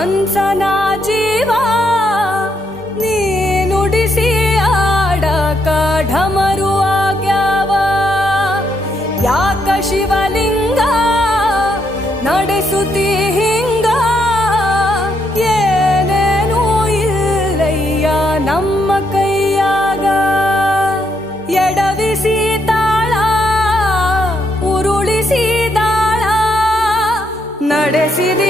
ಹಂಸನ ಜೀವ ನೀ ನುಡಿಸಿ ಆಡಕ ಢಮರು ಆಗ್ಯಾವ. ಯಾಕ ಶಿವಲಿಂಗ ನಡೆಸುತ್ತಿ ಹಿಂಗ, ಏನೇನೂ ಇಲ್ಲಯ್ಯ ನಮ್ಮ ಕೈಯಾಗ. ಎಡವಿಸಿ ತಾಳ ಉರುಳಿಸಿ ದಾಳ ನಡೆಸಿದಿ